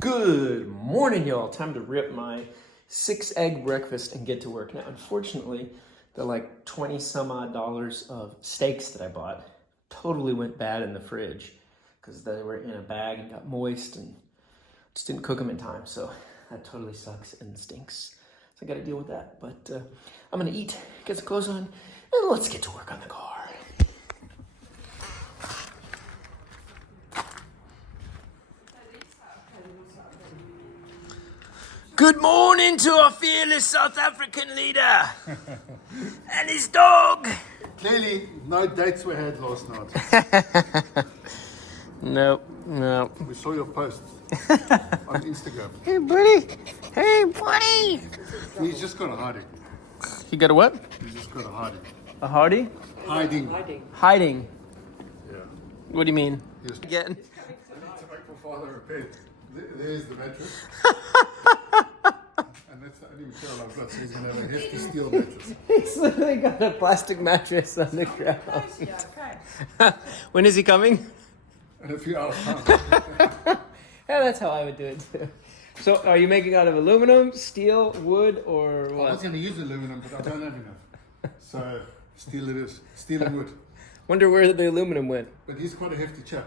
Good morning, y'all. Time to rip my 6-egg breakfast and get to work. Now, unfortunately, the like 20 some odd dollars of steaks that I bought totally went bad in the fridge because they were in a bag and got moist and just didn't cook them in time. So that totally sucks and stinks. So I got to deal with that. But I'm going to eat, get some clothes on, and let's get to work on the car. Good morning to our fearless South African leader and his dog. Clearly, no dates were had last night. No. We saw your post on Instagram. Hey, buddy. Hey, buddy. He's just got a hiding. You got a what? He's just got a hiding. A hardy? Hiding. Hiding. Yeah. What do you mean? Yes. Again? I need to make my father a bed. There's the mattress. And that's the only material I've got, so he's going to have a hefty steel mattress. He's literally got a plastic mattress on the ground. When is he coming? And a few hours time. Yeah, that's how I would do it too. So, are you making out of aluminum, steel, wood, or I what? was going to use aluminum, but I don't have enough. So, steel it is. Steel and wood. Wonder where the aluminum went. But he's quite a hefty chap.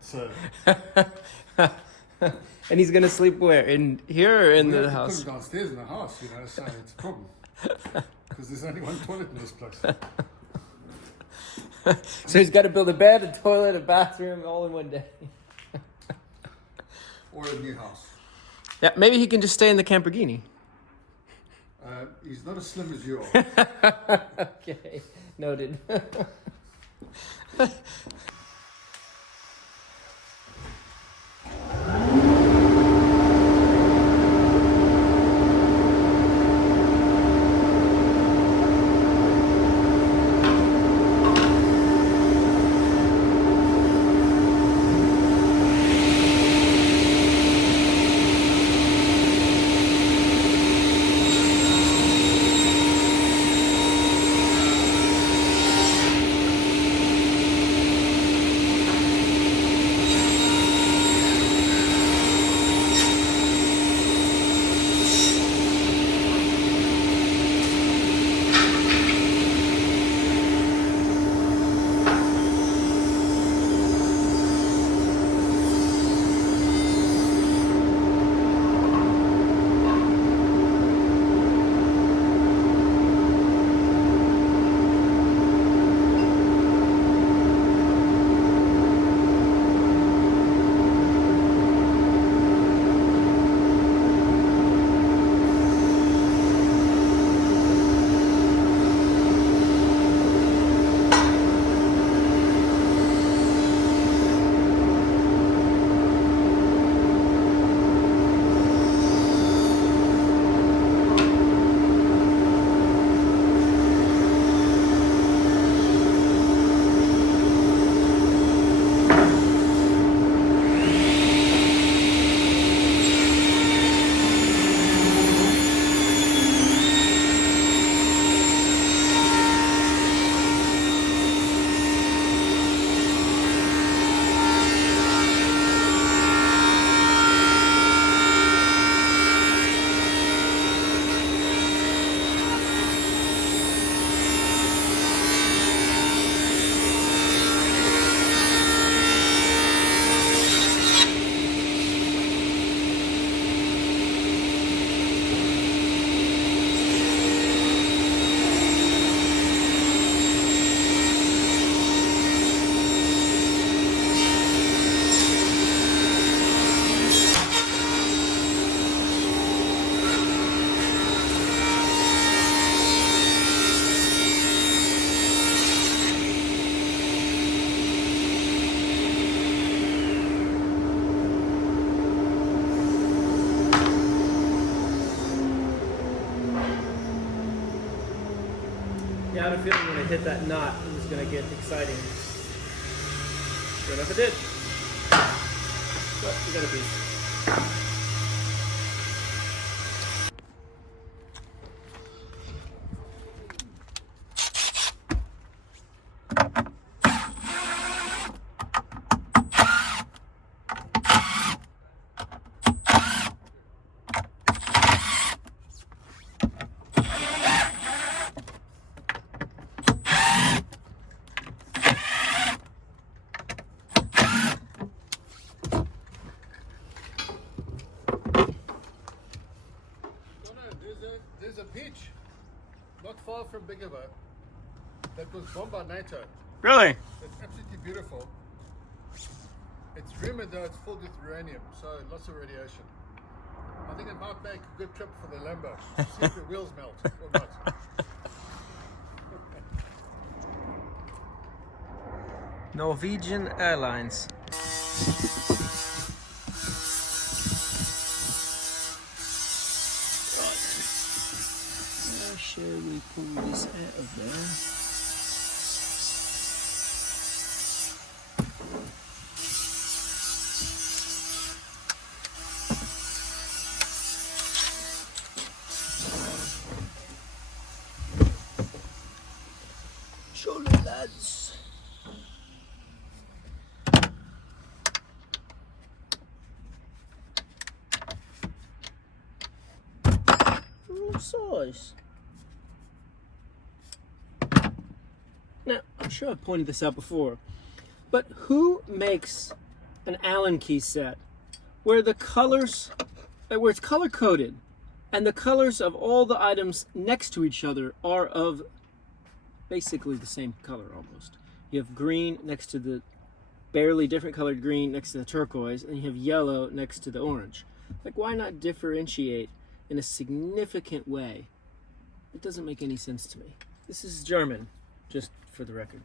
So, And he's gonna sleep where? In here or in we the have to house? put him downstairs in the house, so it's a problem. Because there's only one toilet in this place. So he's got to build a bed, a toilet, a bathroom, all in one day. Or a new house. Yeah, maybe he can just stay in the Lamborghini. He's not as slim as you are. Okay, noted. Yeah, I had a feeling when I hit that knot, it was going to get exciting. Sure enough, it did. But we got a piece. beach, not far from Bigova, that was bombed by NATO. Really? It's absolutely beautiful. It's rumored though it's filled with uranium, so lots of radiation. I think it might make a good trip for the Lambo. See if the wheels melt or not. Norwegian Airlines. How shall we pull this out of there? Surely, lads. Size. Now, I'm sure I've pointed this out before, but who makes an Allen key set where the colors, where it's color coded, and the colors of all the items next to each other are of basically the same color almost? You have green next to the barely different colored green next to the turquoise, and you have yellow next to the orange. Like, why not differentiate in a significant way? It doesn't make any sense to me. This is German, just for the record.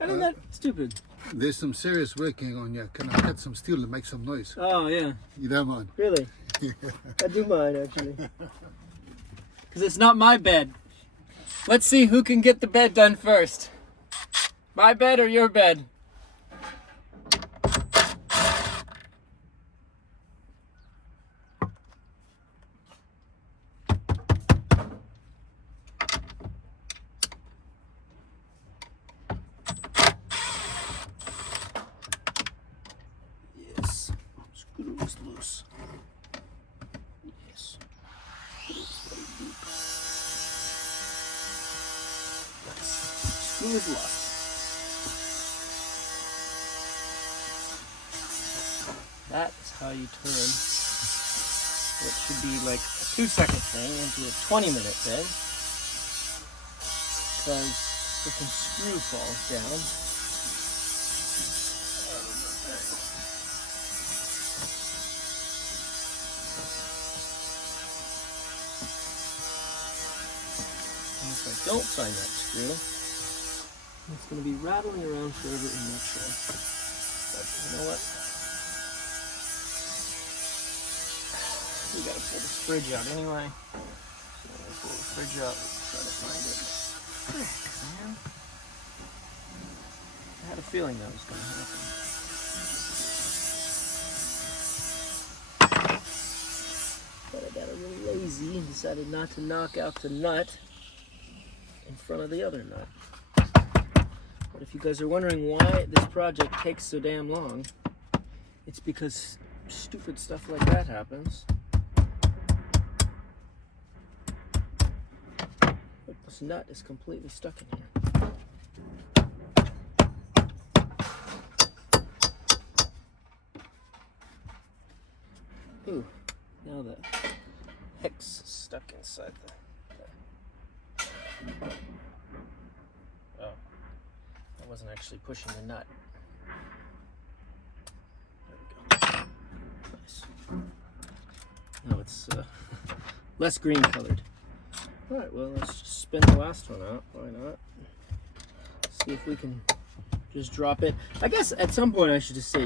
Isn't that stupid? There's some serious working on you. Can I cut some steel to make some noise? Oh, yeah. You don't mind? Really? I do mind, actually. Because it's not my bed. Let's see who can get the bed done first. My bed or your bed? Yes. Screw is loose. Yes. Screw is lost. That is how you turn what should be like a 2-second thing into a 20-minute thing. Because the screw falls down. And if I don't find that screw, it's going to be rattling around forever in that chair. But you know what? We got to pull this fridge out anyway. So I'm going to pull the fridge out and try to find it. Frick, man. I had a feeling that was going to happen. But I got a little lazy and decided not to knock out the nut in front of the other nut. But if you guys are wondering why this project takes so damn long, it's because stupid stuff like that happens. But this nut is completely stuck in here. Ooh, now the hex is stuck inside the oh, I wasn't actually pushing the nut. There we go. Nice. Now it's less green colored. Alright, well, let's just spin the last one out. Why not? See if we can just drop it. I guess at some point I should just say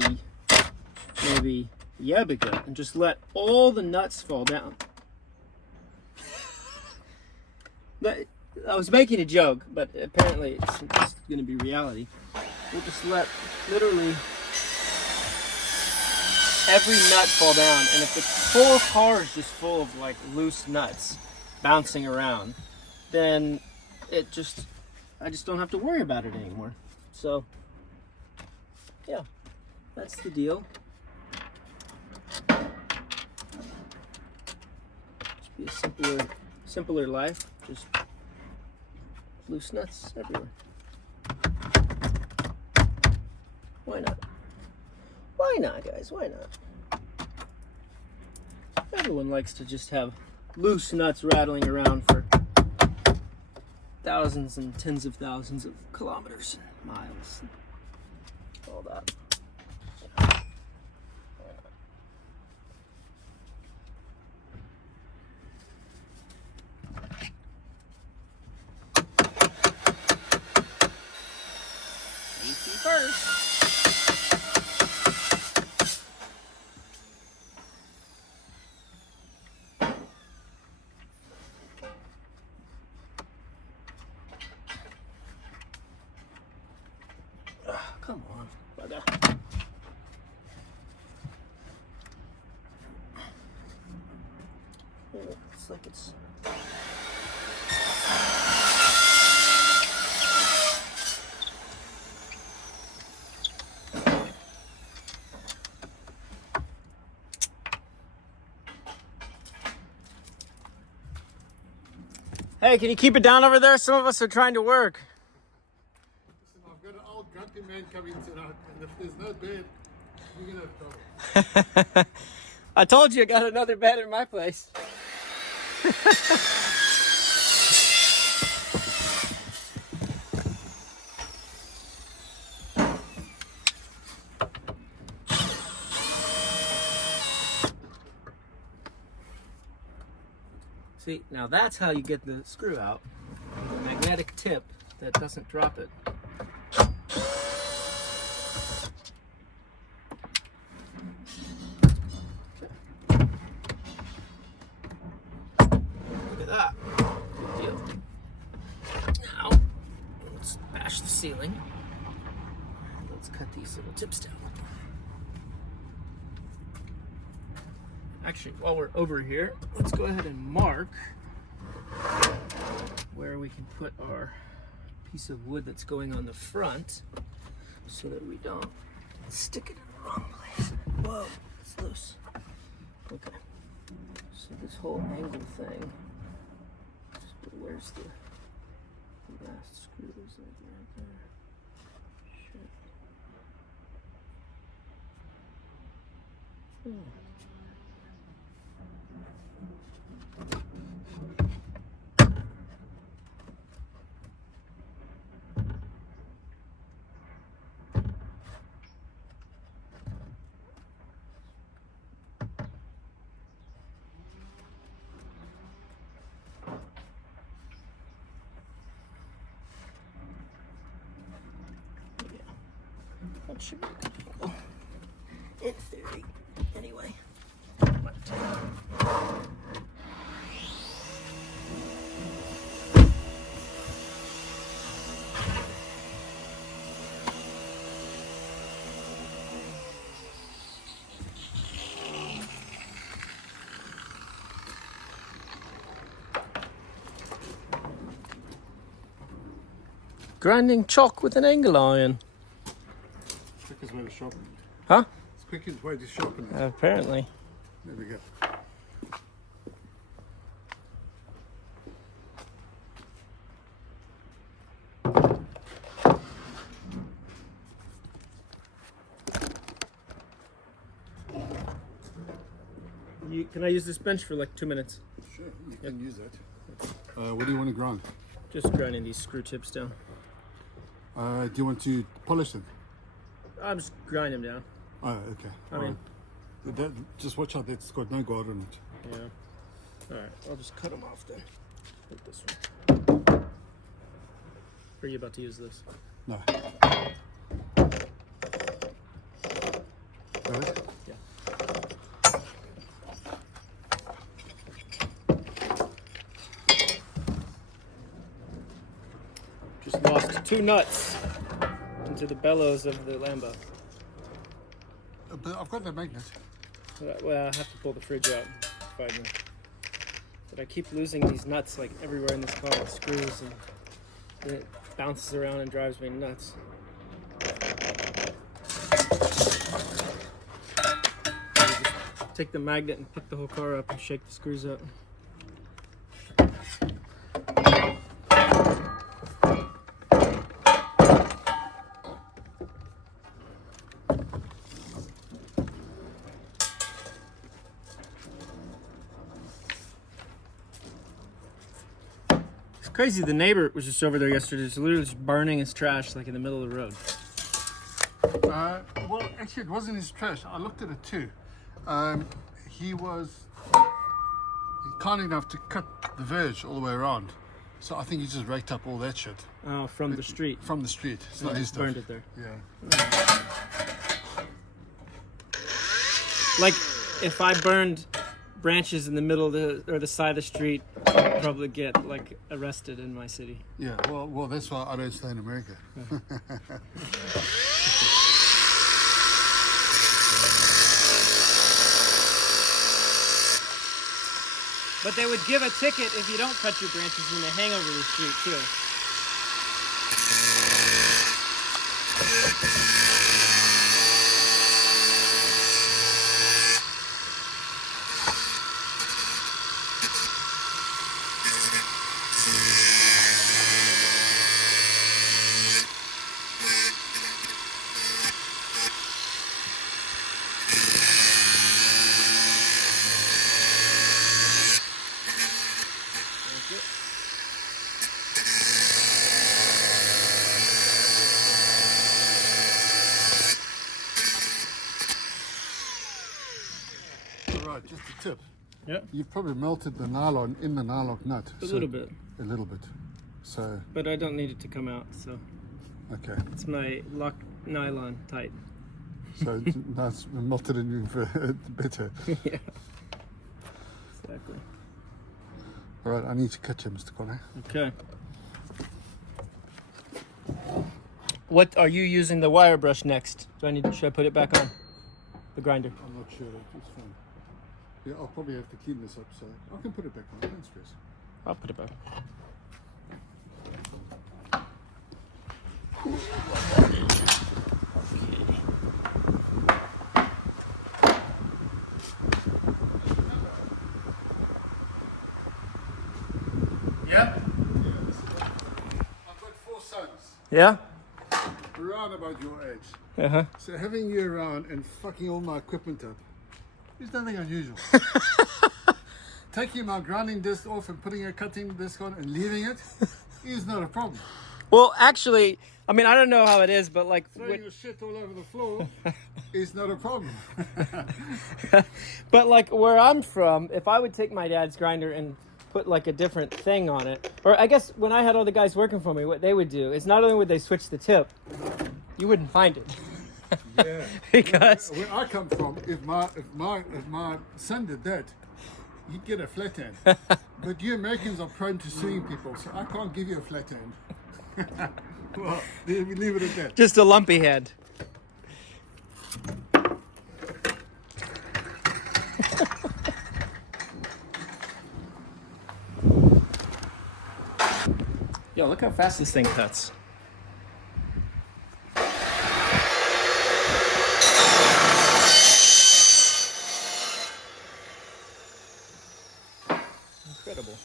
maybe Yabika and just let all the nuts fall down. I was making a joke, but apparently it's going to be reality. We'll just let literally every nut fall down, and if the whole car is just full of like loose nuts bouncing around, then I just don't have to worry about it anymore. So yeah, that's the deal. Just be a simpler life, just loose nuts everywhere. Why not? Why not, guys? Why not? Everyone likes to just have loose nuts rattling around for thousands and tens of thousands of kilometers, miles, all that. Safety first. Come on, brother. Oh, it's like it's... Hey, can you keep it down over there? Some of us are trying to work. Listen, I've got an old grumpy man coming tonight, and if there's no bed, you're going to have trouble. I told you I got another bed in my place. See, now that's how you get the screw out. The magnetic tip that doesn't drop it. Look at that. Good deal. Now, let's bash the ceiling. Let's cut these little tips down. Actually, while we're over here, let's go ahead and mark where we can put our piece of wood that's going on the front so that we don't stick it in the wrong place. Whoa, it's loose. Okay. So this whole angle thing, where's the last screw? Is that right there? Shit. That should be a good angle. In theory, anyway. Grinding chalk with an angle iron. Quickest way to sharpen it. Huh? It's the quickest way to sharpen it. Apparently. There we go. Can I use this bench for like 2 minutes? Sure, you can use that. What do you want to grind? Just grinding these screw tips down. Do you want to polish them? I'm just grinding them down. Oh, okay. I mean, just watch out that it's got no guard on it. yeah. Alright, I'll just cut them off then. Like this one. Are you about to use this? No. Got it? Yeah. Just lost 2 nuts into the bellows of the Lambo. But I've got the magnet. Well, I have to pull the fridge out and find them. But I keep losing these nuts like everywhere in this car. It screws and it bounces around and drives me nuts. Take the magnet and pick the whole car up and shake the screws out. Crazy, the neighbor was just over there yesterday, just literally just burning his trash like in the middle of the road. Well, actually, it wasn't his trash. I looked at it too. He was kind enough to cut the verge all the way around. So I think he just raked up all that shit. Oh, from the street. From the street. It's not his stuff. Burned it there. Yeah. Like, if I burned branches in the middle of the side of the street, I'd probably get like arrested in my city. Yeah. Well, that's why I don't stay in America. But they would give a ticket if you don't cut your branches and they hang over the street too. Right, just a tip. Yeah. You've probably melted the nylon in the nylon nut. A little bit. A little bit. So. But I don't need it to come out, so. Okay. It's my lock nylon tight. So now it's melted in you for better. Yeah. Exactly. All right, I need to cut you, Mr. Connor. Okay. What are you using the wire brush next? Should I put it back on? The grinder. I'm not sure. It's fine. Yeah, I'll probably have to clean this up, so I can put it back on. Don't stress. I'll put it back. Yeah? I've got 4 sons, Yeah? around about your age. Uh-huh. So having you around and fucking all my equipment up is nothing unusual. Taking my grinding disc off and putting a cutting disc on and leaving it is not a problem. Well, actually, I mean, I don't know how it is, but like... Throwing your shit all over the floor is not a problem. But like where I'm from, if I would take my dad's grinder and put like a different thing on it, or I guess when I had all the guys working for me, what they would do is not only would they switch the tip, you wouldn't find it. Yeah. Because where I come from, if my son did that, you'd get a flat end. But you Americans are prone to suing people, so I can't give you a flat end. Well, we leave it at that. just a lumpy head. Yo, look how fast this thing cuts. Incredible.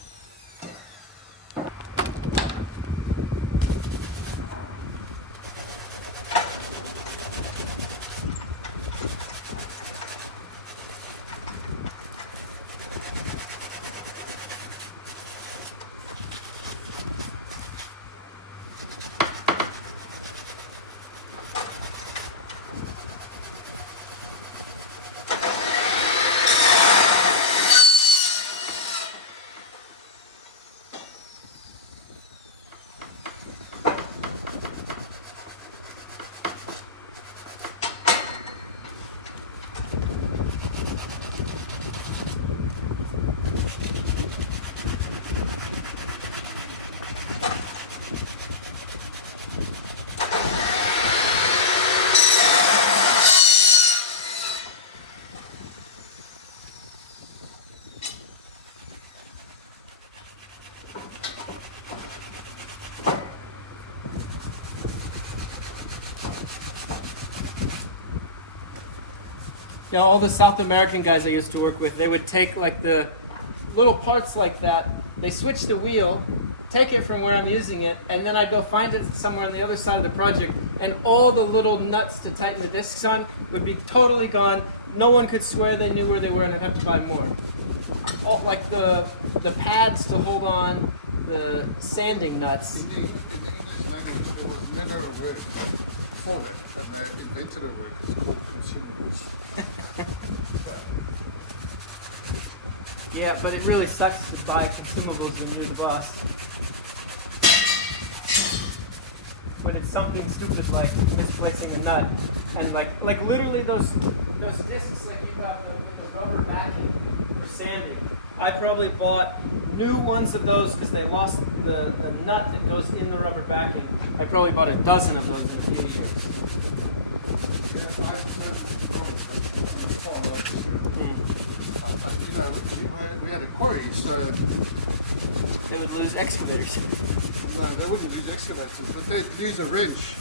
Yeah, all the South American guys I used to work with, they would take like the little parts like that, they switch the wheel, take it from where I'm using it, and then I'd go find it somewhere on the other side of the project, and all the little nuts to tighten the discs on would be totally gone. No one could swear they knew where they were, and I'd have to buy more. All, like the pads to hold on the sanding nuts. In the English language, there was never a word for it, and they invented a word. It's called consumables. Yeah, but it really sucks to buy consumables when you're the boss. When it's something stupid like misplacing a nut, and like literally those discs like you got with the rubber backing for sanding. I probably bought new ones of those because they lost the nut that goes in the rubber backing. I probably bought a dozen of those in a few years. Yeah, I've noticed the problem on the farm. You know, we had a quarry, so They would lose excavators. no, they wouldn't use excavators, but they'd use a wrench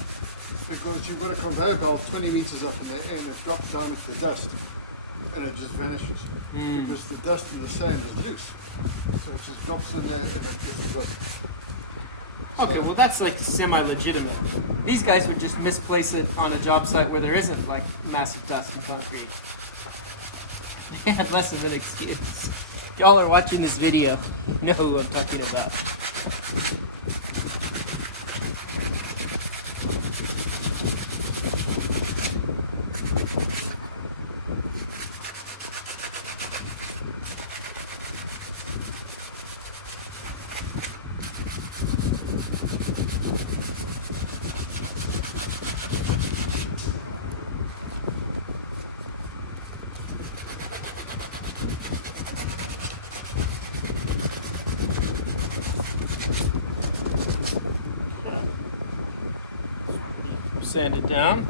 because you've got a conveyor belt 20 meters up in the air and it drops down into the dust and it just vanishes because the dust and the sand is loose. So it just drops in there and it just goes. Okay, well that's like semi-legitimate. These guys would just misplace it on a job site where there isn't like massive dust and concrete. They had less of an excuse. If y'all are watching this video, you know who I'm talking about. Sand it down.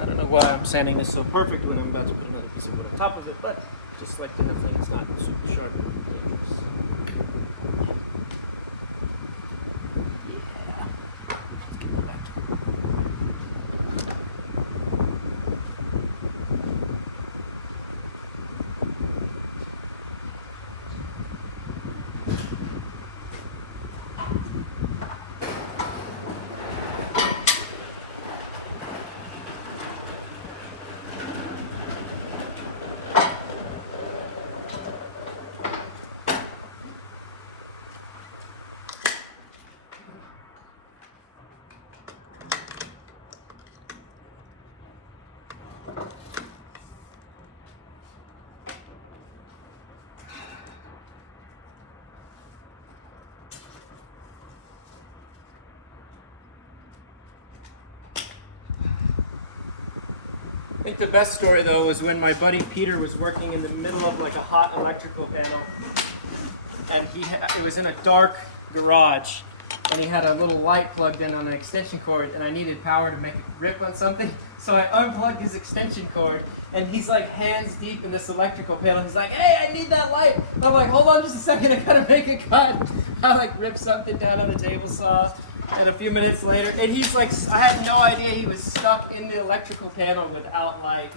I don't know why I'm sanding this so perfect when I'm about to put another piece of wood on top of it, but just like to have things not super sharp and dangerous. Yeah. Let's get it back. I think the best story though was when my buddy Peter was working in the middle of like a hot electrical panel, and it was in a dark garage, and he had a little light plugged in on an extension cord, and I needed power to make it rip on something, so I unplugged his extension cord, and he's like hands deep in this electrical panel. He's like, "Hey, I need that light." I'm like, "Hold on just a second, I gotta make a cut." I like ripped something down on the table saw. And a few minutes later, and he's like, I had no idea he was stuck in the electrical panel without light.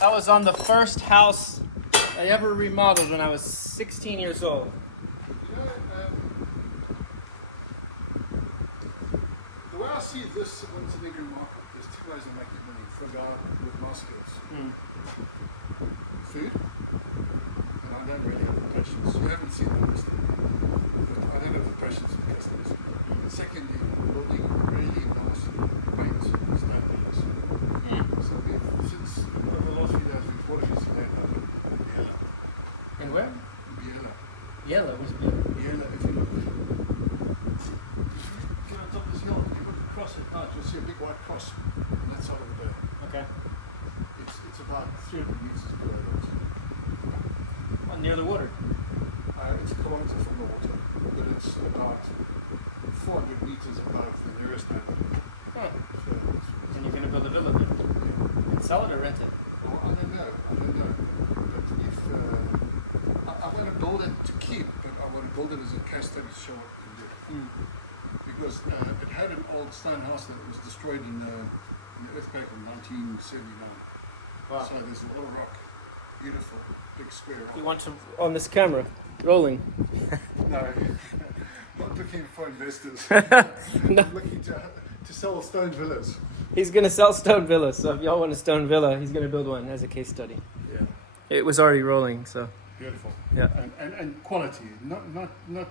That was on the first house I ever remodeled when I was 16 years old. You know, the way I see this Montenegrin market, there's two ways of making money for a guy with my skills. Food, and I don't really have the patience. You haven't seen the list, but I don't have the patience for customers. And secondly, building really nice paint standards. So since over the last few days, we've bought a piece of land up in Biella. And where? Biella. Yellow. What's yellow? Biella, if you look. If you're on top of this hill, you look across it, you'll see a big white cross on that side of the day. Okay. It's about 300 meters below that. Well, near the water. It's a kilometer from the water, but it's about 400 meters above the nearest land. Huh. So And you're going to build a villa there. And sell it or rent it? well, I don't know. But if I want to build it to keep, but I want to build it as a case study to show what it can do. Because it had an old stone house that was destroyed in the earthquake in 1979. Wow. So there's a lot of rock. Beautiful, big square rock. You want to on this camera, rolling. No, not looking for investors. No. I'm looking to sell stone villas. He's gonna sell stone villas. So if y'all want a stone villa, he's gonna build one as a case study. Yeah, It was already rolling, so beautiful. yeah. And quality, not.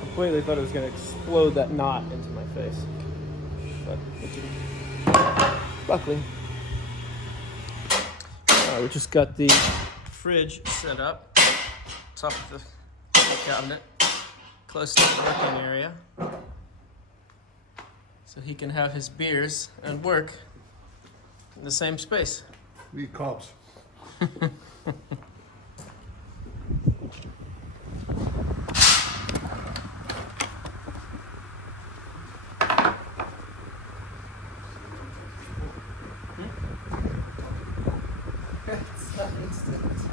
Completely thought it was gonna explode that knot into my face, but it didn't. Luckily. We just got the fridge set up, top of the cabinet, close to the working area, so he can have his beers and work in the same space. Need carbs. It's not instant.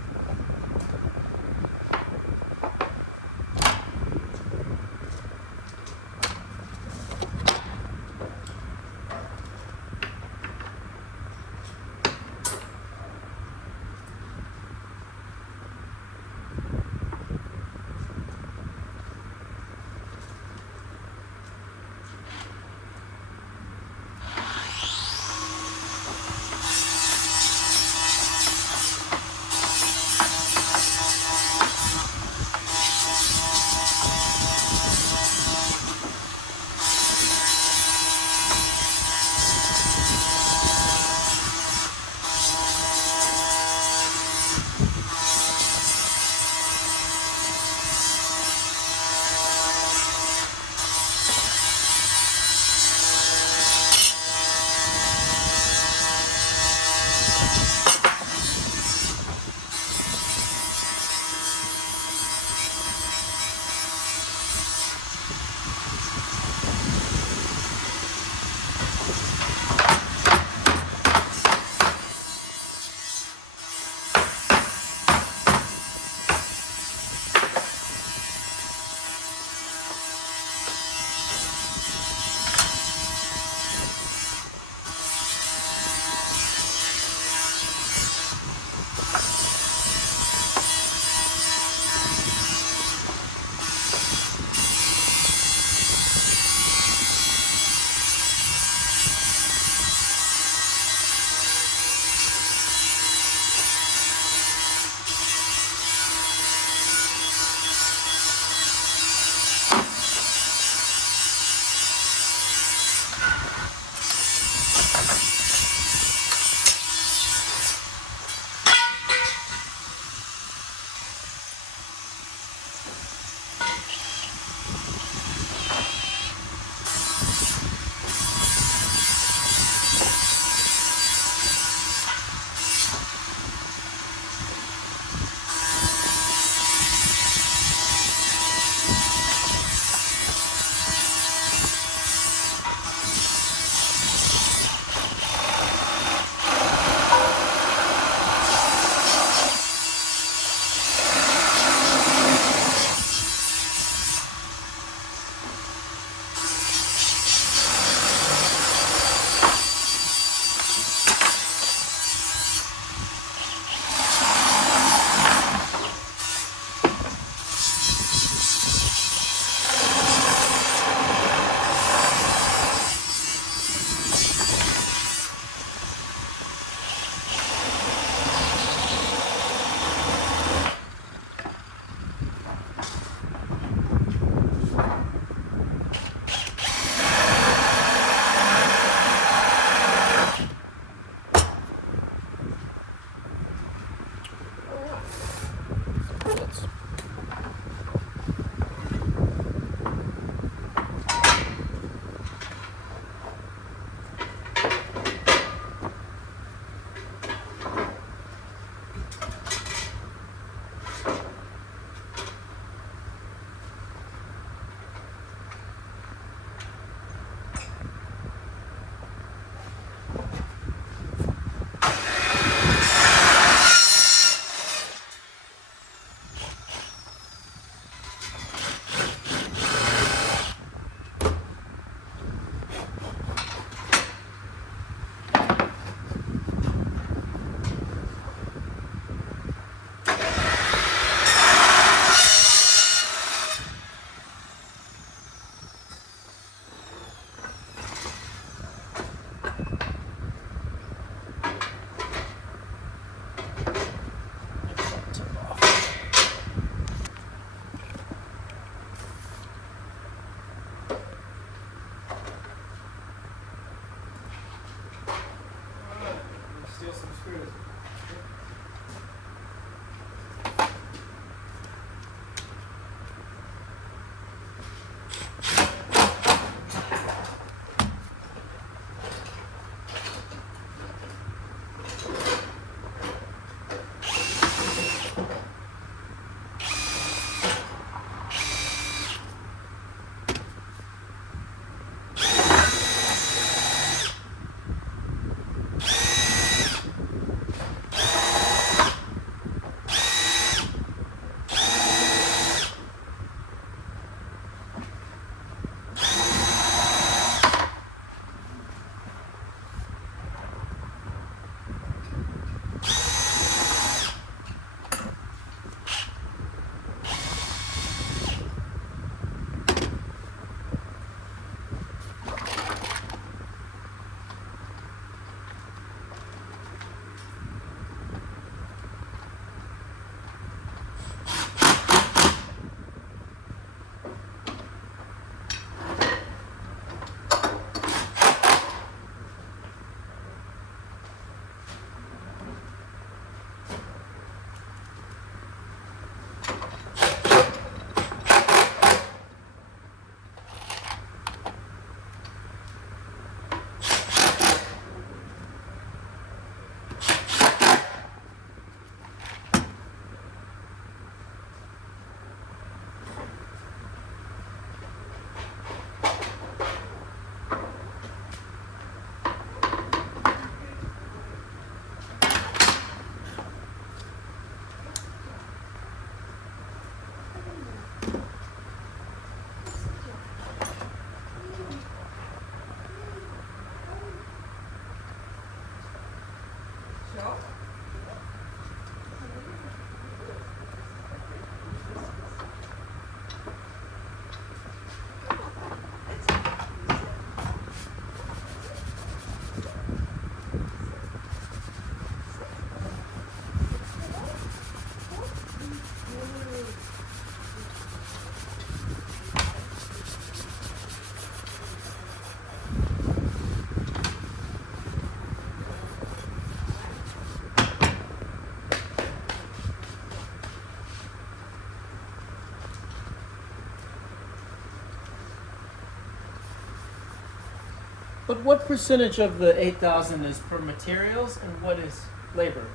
But what percentage of the 8,000 is for materials and what is labor?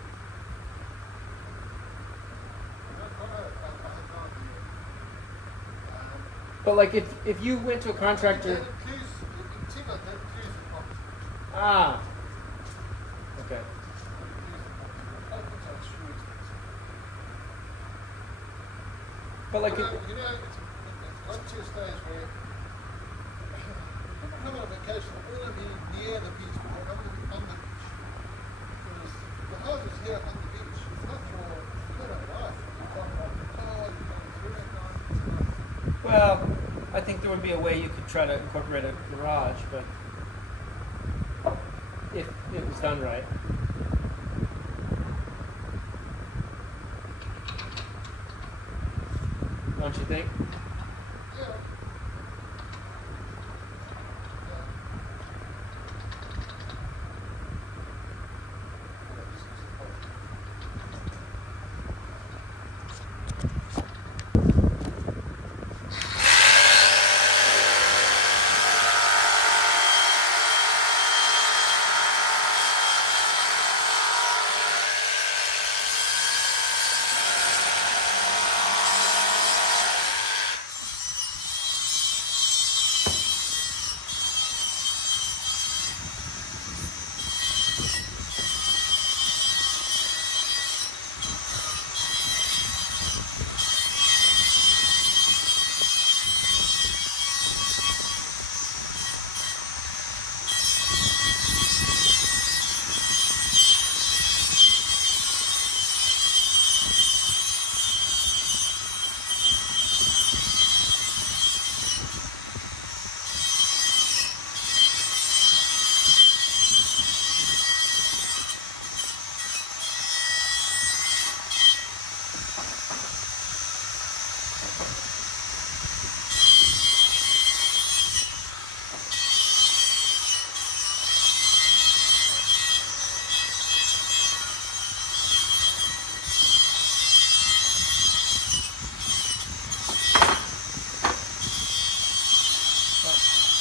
But like if you went to a contractor. Ah. Okay. But like you know, it's got to a stage where people come on vacation, they want to be near the beach, but they don't want to be on the beach. Because the house is here on the beach. It's not for life. You're talking about the car, you're talking about Well, I think there would be a way you could try to incorporate a garage, but if it was done right. Don't you think? yeah.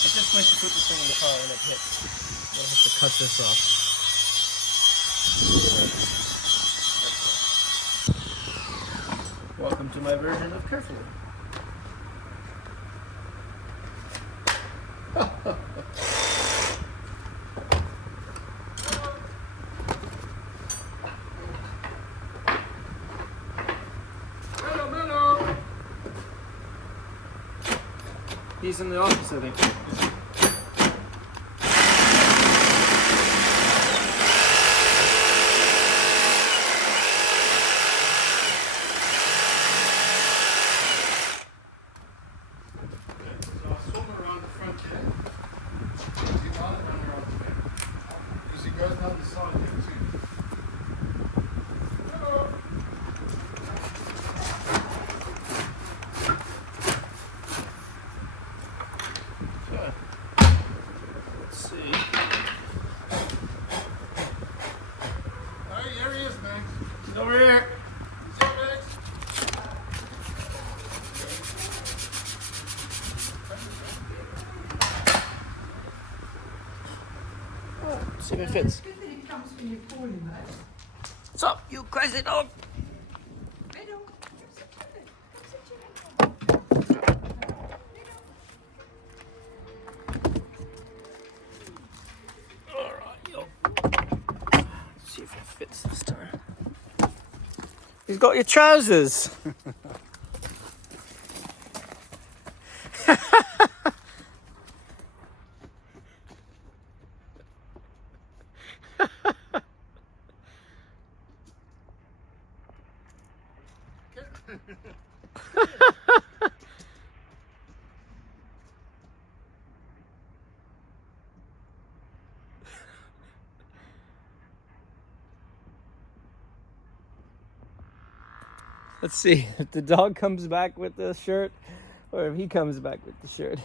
I just went to put this thing in the car and it hit. I'll have to cut this off. Welcome to my version of carefully. He's in the office, I think. Because he goes down the side there too. Let's see. Hey, here he is, Max. He's over here. What's up, Max? See if it fits. Good that it comes when you're poorly, mate. What's up, you crazy dog? Meadow, come sit here. Alright, yo. Let's see if it fits this time. He's got your trousers. Let's see if the dog comes back with the shirt or if he comes back with the shirt.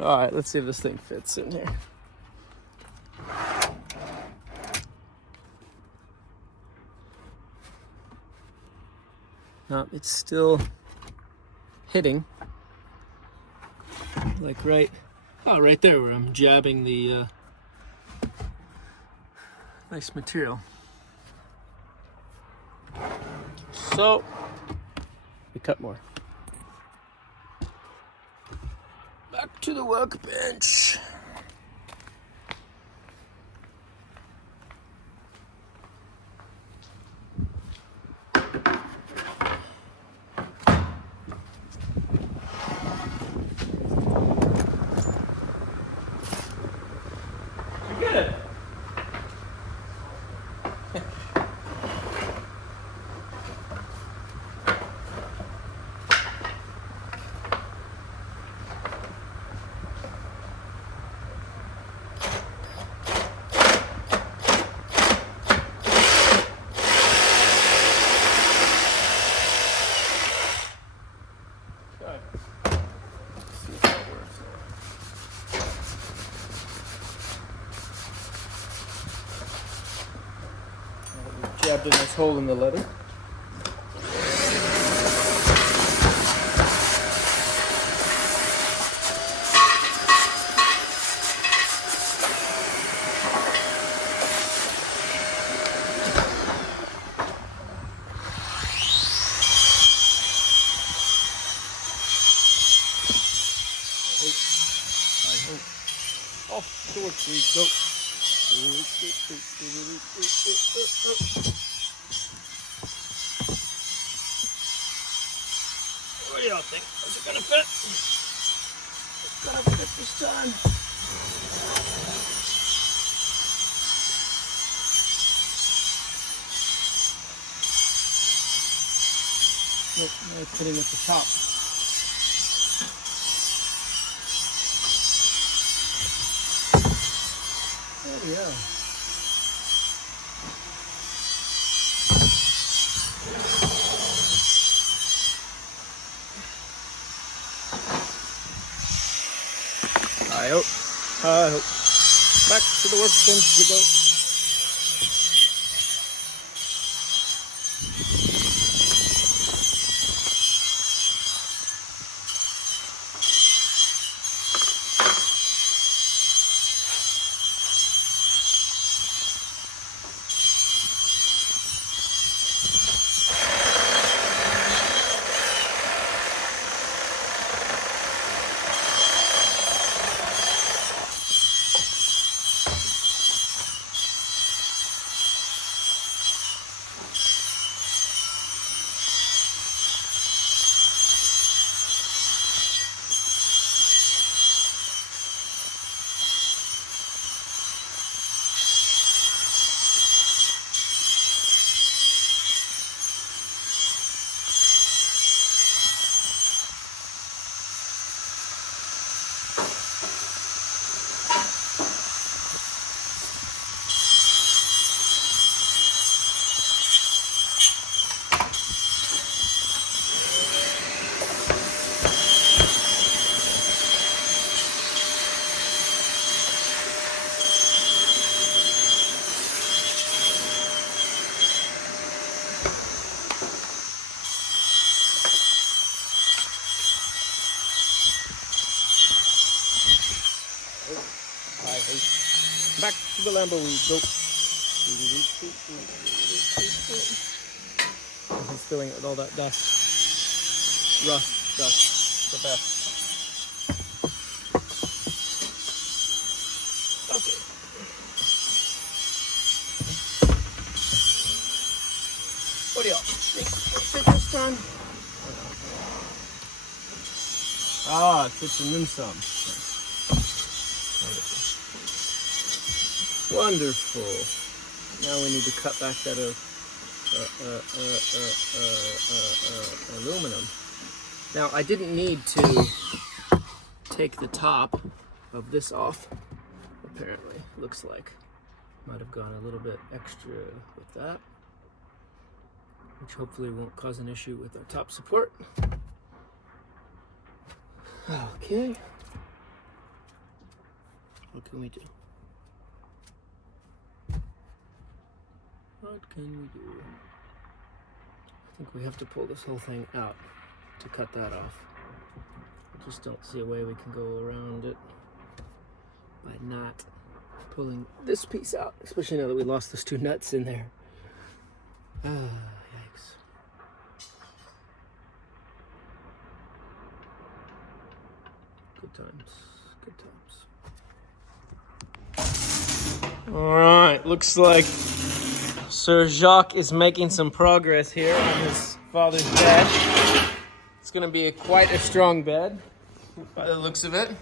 All right, let's see if this thing fits in here. No, it's still hitting. like right there where I'm jabbing the nice material. So we cut more. Back to the workbench. Good. Jabbed a nice hole in the leather. I hope. Off to work we go. What do y'all think? Is it gonna fit? It's gonna fit this time. Yep, now it's fitting at the top. Oh yeah. I hope. Back to the workbench we go. Back to the Lambo we go. He's filling it with all that dust. Rust dust. The best. Okay. What do y'all think? Fit this time? Ah, it fits and then some. Wonderful. Now we need to cut back that aluminum. Now I didn't need to take the top of this off. Apparently, looks like might have gone a little bit extra with that, which hopefully won't cause an issue with our top support. Okay. What can we do? What can we do? I think we have to pull this whole thing out to cut that off. Just don't see a way we can go around it by not pulling this piece out, especially now that we lost those 2 nuts in there. Ah, yikes. Good times, good times. All right, looks like Sir Jacques is making some progress here on his father's bed. It's gonna be quite a strong bed by the looks of it.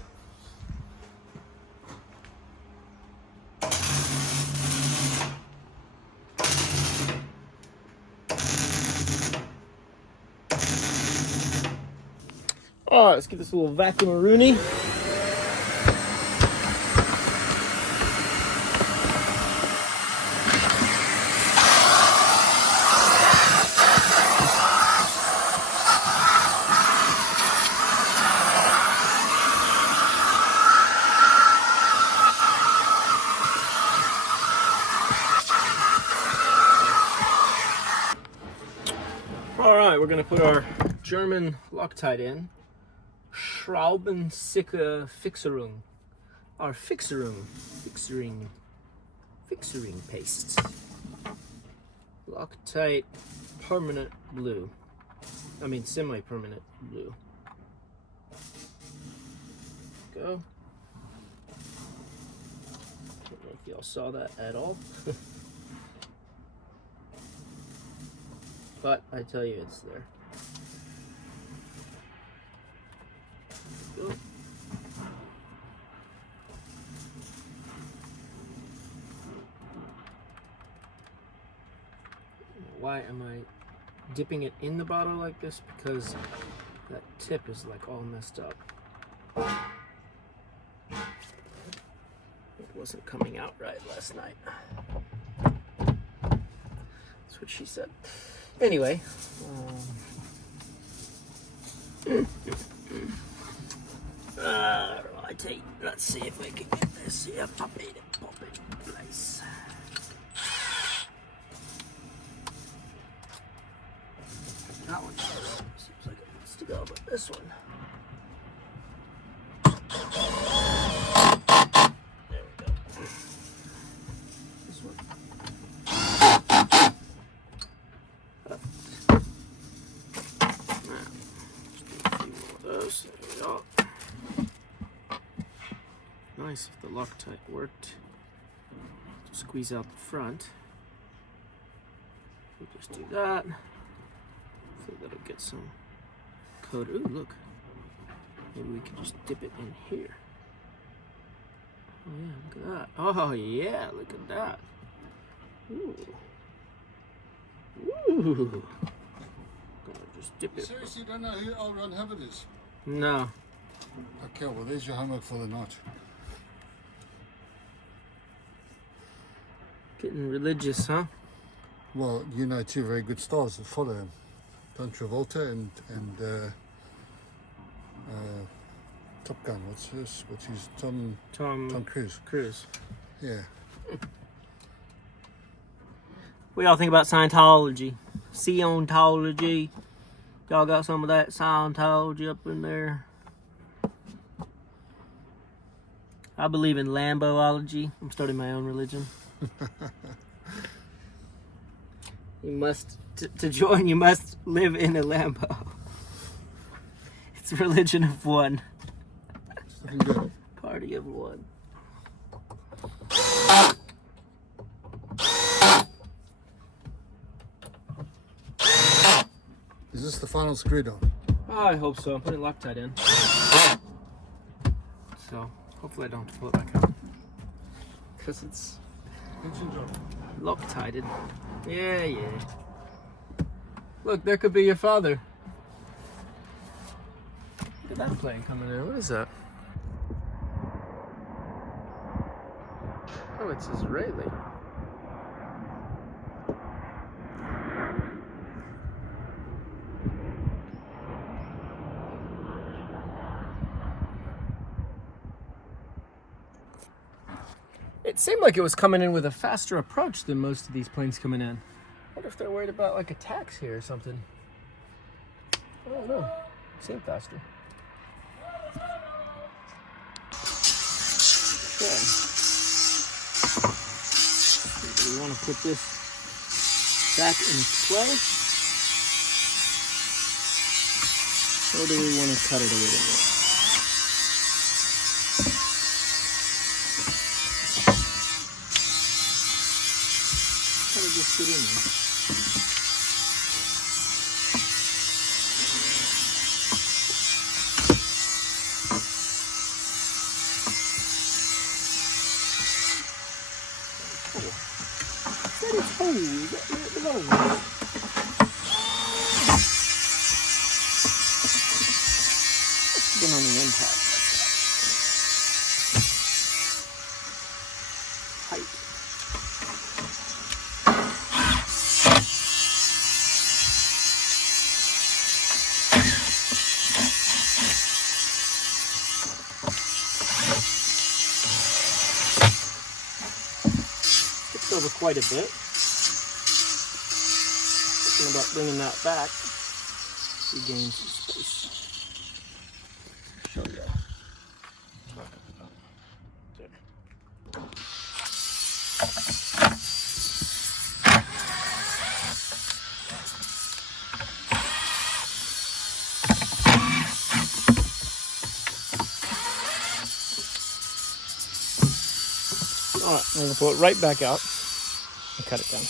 All right, let's get this little vacuum-a-rooney. All right, we're gonna put our German Loctite in. Schraubensicke Fixerung. Our fixering paste. Loctite permanent blue. I mean semi-permanent blue. Go. Don't know if y'all saw that at all. But I tell you, it's there. Go. Why am I dipping it in the bottle like this? Because that tip is like all messed up. It wasn't coming out right last night. That's what she said. Anyway, right, let's see if we can get this here, pop it in place. That one seems like it wants to go, but this one. There we go. This one. Nice if the Loctite worked. To squeeze out the front. We'll just do that. Hopefully that'll get some coat. Ooh, look. Maybe we can just dip it in here. Oh yeah, look at that. Oh yeah, look at that. Ooh. Ooh. Gonna just dip it. Seriously, you don't know who L. Ron Hubbard is? No. Okay, well there's your homework for the night. Getting religious, huh? Well, you know 2 very good stars that follow him. Don Travolta and Top Gun. What's his Tom Cruise. Yeah. What y'all think about Scientology? Scientology. Y'all got some of that Scientology up in there? I believe in Lamboology. I'm starting my own religion. You must, to join, you must live in a Lambo. It's a religion of one. Party of one. Is this the final screw down? Oh, I hope so. I'm putting Loctite in. So, hopefully I don't have to pull it back out. Because it's Loctited. Yeah. Look, there could be your father. Look at that plane coming in. What is that? Oh, it's Israeli. It seemed like it was coming in with a faster approach than most of these planes coming in. What if they're worried about like attacks here or something? I don't know. It seemed faster. Okay. So we want to put this back in its place. Or do we want to cut it a little bit? Let it just sit in there. Been on the impact. Height. It's over quite a bit. Thinking about bringing that back to gain some space. Show you. There. All right, I'm gonna pull it right back out and cut it down.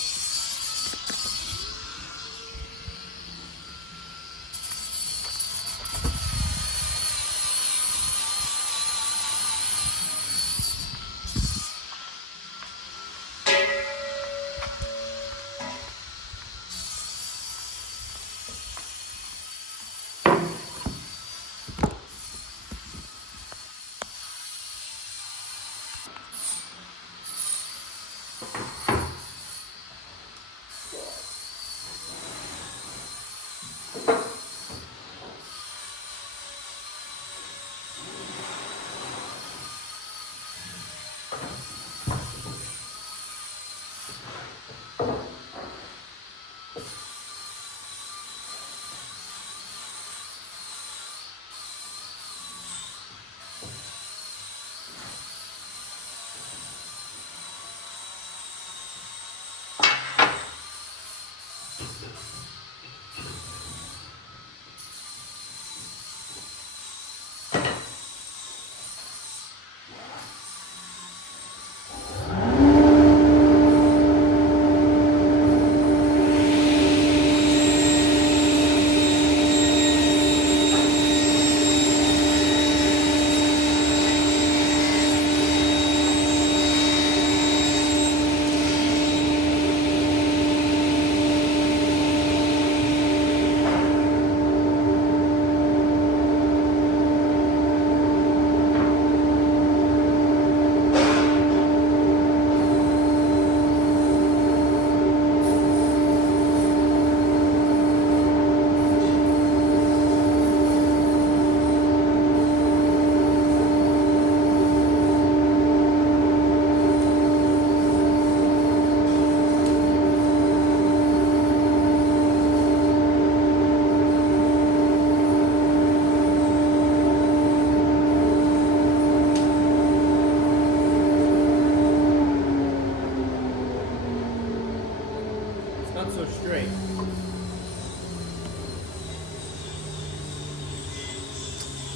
Not so straight.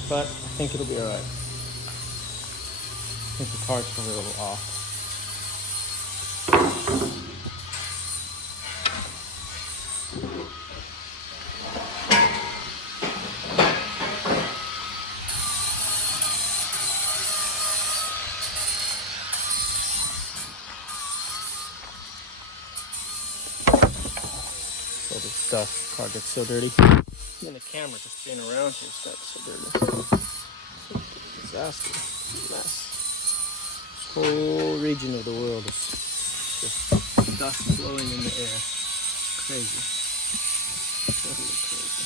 But I think it'll be alright. I think the parts are a little off. All this stuff, car gets so dirty. Even the camera just being around here is so dirty. Disaster. Mess. This whole region of the world is just dust flowing in the air. Crazy. Totally crazy.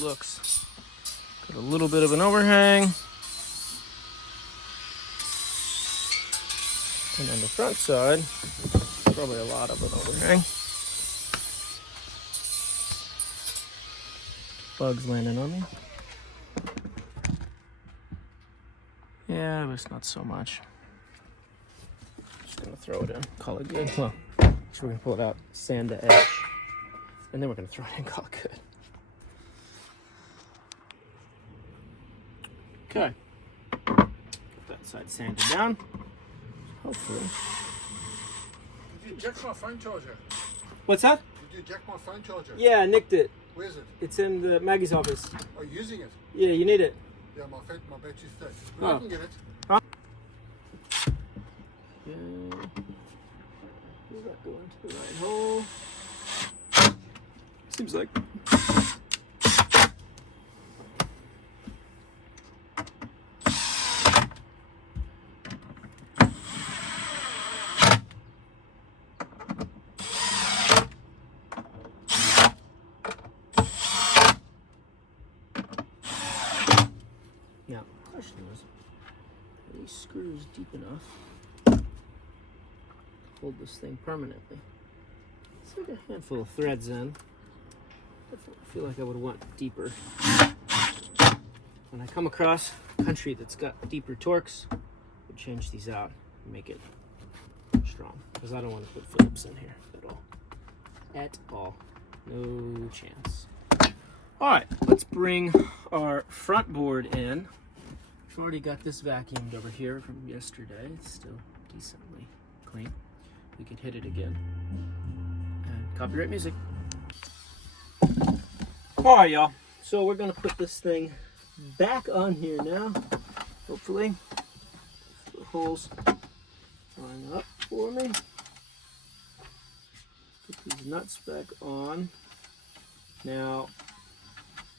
Looks Put a little bit of an overhang. And on the front side, probably a lot of an overhang. Bugs landing on me. Yeah, but it's not so much. Just gonna throw it in, call it good. Well, so we're gonna pull it out, sand the edge, and then we're gonna throw it in, call it good. Okay. Get that side sanded down. Hopefully. Did you jack my phone charger? What's that? Did you jack my phone charger? Yeah, I nicked it. Where is it? It's in the Maggie's office. Are you using it? Yeah, you need it. Yeah, my battery's dead. Oh. I can get it. Okay. Does that go into the right hole? Seems like. Now, the question is, are these screws deep enough to hold this thing permanently? It's like a handful of threads in. I feel like I would want deeper. When I come across a country that's got deeper torques, I would change these out and make it strong. Because I don't want to put Phillips in here at all. At all. No chance. Alright, let's bring our front board in. I've already got this vacuumed over here from yesterday. It's still decently clean. We could hit it again. And copyright music. Alright, y'all. So we're going to put this thing back on here now. Hopefully. The holes line up for me. Put these nuts back on. Now,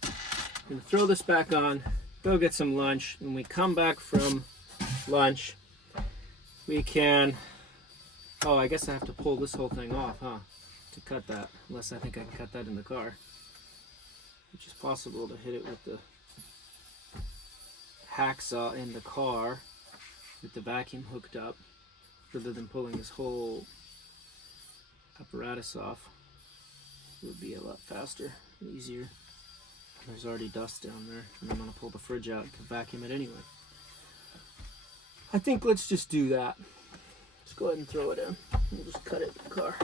I'm going to throw this back on, go get some lunch. When we come back from lunch, we can... Oh, I guess I have to pull this whole thing off, huh? To cut that. Unless I think I can cut that in the car. Which is possible to hit it with the hacksaw in the car with the vacuum hooked up, rather than pulling this whole apparatus off. It would be a lot faster and easier. There's already dust down there, and I'm going to pull the fridge out and vacuum it anyway. I think let's just do that. Let's go ahead and throw it in. We'll just cut it in the car.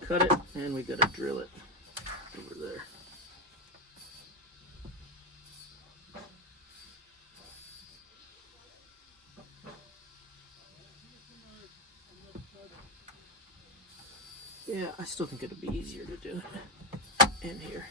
Cut it, and we got to drill it over there. Yeah, I still think it'd be easier to do it in here.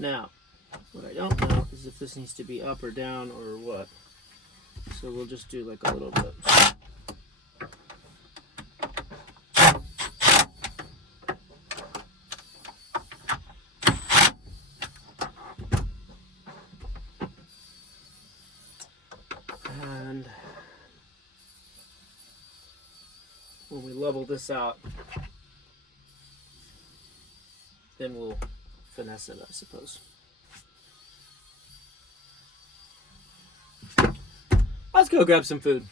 Now, what I don't know is if this needs to be up or down or what. So we'll just do like a little bit. And when we level this out, then we'll finesse it, I suppose. Let's go grab some food.